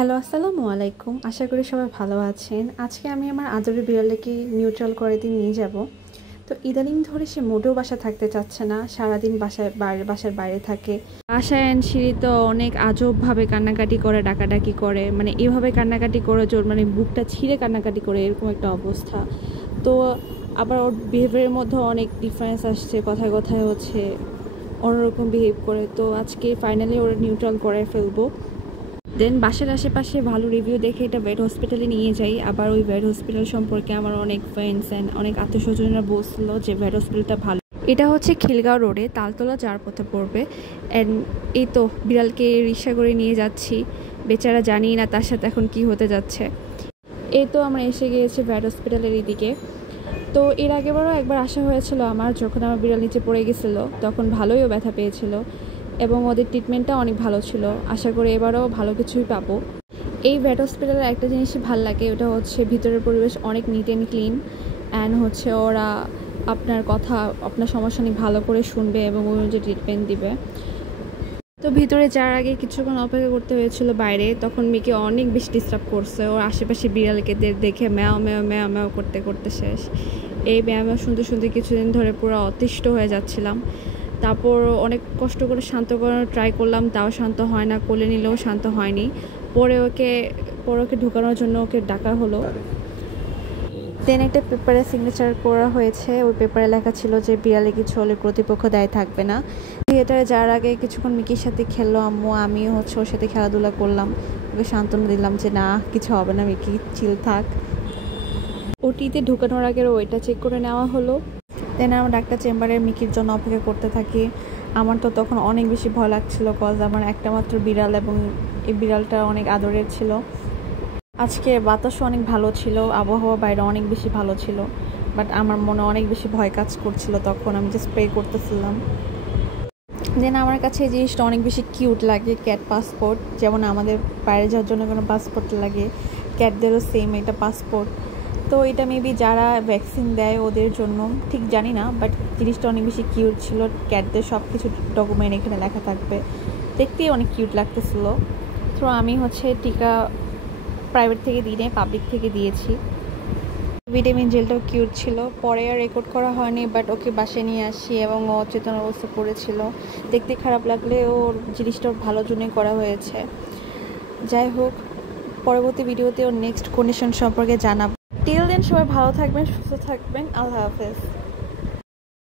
Hello, আসসালামু আলাইকুম। আশা করি সবাই ভালো আছেন। আজকে আমি আমার আদরের বিড়ালটাকে নিউট্রাল করাতে নিয়ে যাব। তো ইদানিং ধরে সে মোটেও বাসায় থাকতে চাচ্ছে না, সারাদিন বাসার বাইরে থাকে। বাসায় সিঁড়ি তো অনেক আজবভাবে কান্নাকাটি করে, ডাকাডাকি করে, মানে এভাবে কান্নাকাটি করে জোর মানে বুকটা ছিঁড়ে কান্নাকাটি করে, এরকম একটা অবস্থা। তো আবার ওর বিহেভিয়ারের মধ্যে অনেক ডিফারেন্স আসছে, কথায় কথায় হচ্ছে অন্যরকম বিহেভ করে। তো আজকে ফাইনালি ওরা নিউট্রাল করে ফেলবো। দেন বাসার আশেপাশে ভালো রিভিউ দেখে এটা ভেট হসপিটালে নিয়ে যাই। আবার ওই ভেট হসপিটাল সম্পর্কে আমার অনেক ফ্রেন্ডস অ্যান্ড অনেক আত্মীয়স্বজনরা বলছিল যে ভেট হসপিটালটা ভালো। এটা হচ্ছে খিলগাঁও রোডে, তালতলা যাওয়ার পথে পড়বে। অ্যান্ড এই তো বিড়ালকে রিক্সা করে নিয়ে যাচ্ছি, বেচারা জানি না তার সাথে এখন কি হতে যাচ্ছে। এই তো আমরা এসে গিয়েছি ভেট হসপিটালের এদিকে। তো এর আগেবারও একবার আসা হয়েছিল আমার, যখন আমার বিড়াল নিচে পড়ে গেছিলো তখন ভালোইও ব্যথা পেয়েছিল এবং ওদের ট্রিটমেন্টটা অনেক ভালো ছিল। আশা করি এবারও ভালো কিছুই পাবো। এই ভেট হসপিটালের একটা জিনিসই ভালো লাগে, ওটা হচ্ছে ভিতরের পরিবেশ অনেক নিট অ্যান্ড ক্লিন। অ্যান্ড হচ্ছে ওরা আপনার কথা, আপনার সমস্যা নিয়ে ভালো করে শুনবে এবং ওই অনুযায়ী ট্রিটমেন্ট দিবে। তো ভিতরে যাওয়ার আগে কিছুক্ষণ অপেক্ষা করতে হয়েছিল বাইরে, তখন মেয়েকে অনেক বেশি ডিস্টার্ব করছে। ওর আশেপাশে বিড়ালকে দেখে ম্যাও ম্যাও ম্যাও ম্যাও করতে করতে শেষ। এই ম্যাও ম্যাও শুনতে শুনতে কিছুদিন ধরে পুরো অতিষ্ঠ হয়ে যাচ্ছিলাম। তারপর অনেক কষ্ট করে শান্ত করার ট্রাই করলাম, তাও শান্ত হয় না, কোলে নিলেও শান্ত হয়নি। পরে ওকে ঢুকানোর জন্য ওকে ডাকা হলো। দেন একটা পেপারে সিগনেচার করা হয়েছে, ওই পেপারে লেখা ছিল যে বিড়ালে কিছু হলে কর্তৃপক্ষ দায়ী থাকবে না। থিয়েটারে যাওয়ার আগে কিছুক্ষণ মিকির সাথে খেললো আম্মু, আমিও হচ্ছে ওর সাথে খেলাধুলা করলাম, ওকে সান্ত্বনা দিলাম যে না কিছু হবে না মিকি, চিল থাক। ওটিতে ঢুকানোর আগে ওইটা চেক করে নেওয়া হলো। দেন আমরা ডাক্তার চেম্বারে মিকির জন্য অপেক্ষা করতে থাকি। আমার তো তখন অনেক বেশি ভয় লাগছিল, কজ আমার একটা মাত্র বিড়াল এবং এই বিড়ালটা অনেক আদরের ছিল। আজকে বাতাসও অনেক ভালো ছিল, আবহাওয়া বাইরে অনেক বেশি ভালো ছিল, বাট আমার মনে অনেক বেশি ভয় কাজ করছিল, তখন আমি জাস্ট প্রে করতেছিলাম। দেন আমার কাছে এই জিনিসটা অনেক বেশি কিউট লাগে, ক্যাট পাসপোর্ট। যেমন আমাদের বাইরে যাওয়ার জন্য কোনো পাসপোর্ট লাগে, ক্যাটদেরও সেম এটা পাসপোর্ট। তো এটা মেবি যারা ভ্যাকসিন দেয় ওদের জন্য, ঠিক জানি না, বাট জিনিসটা অনেক বেশি কিউট ছিল। ক্যাটদের সব কিছু ডকুমেন্ট এখানে লেখা থাকবে, দেখতেই অনেক কিউট লাগতেছিল। তো আমি হচ্ছে টিকা প্রাইভেট থেকে দিই নাই, পাবলিক থেকে দিয়েছি। ভিটামিন জেলটাও কিউট ছিল। পরে আর রেকর্ড করা হয়নি, বাট ওকে বাসায় নিয়ে আসি এবং ও অচেতন অবস্থা পড়েছিল। দেখতে খারাপ লাগলে ওর জিনিসটা ভালোর জন্যই করা হয়েছে। যাই হোক, পরবর্তী ভিডিওতে ওর নেক্সট কন্ডিশন সম্পর্কে জানাবো। টিল দেন সবাই ভালো থাকবেন, সুস্থ থাকবেন। আল্লাহ হাফেজ।